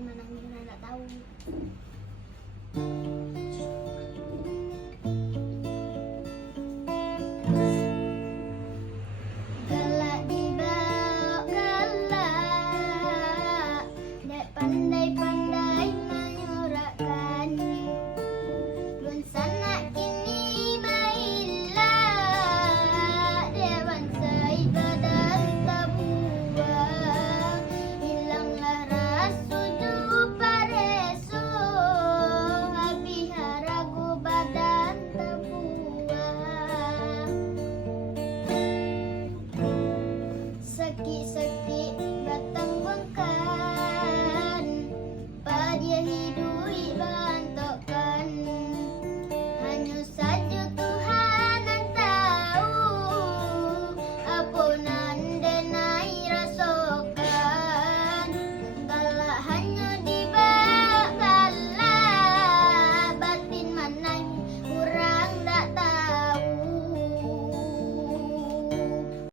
gimana Mira nggak tahu. Galak di bawah galak, dek pandai-pandai menyuarakan. Bun sanak kini mailah, dewan saibadan tabuang. Hilanglah rasuju pareso, habis ragu badan tabuang. Sakit-sakit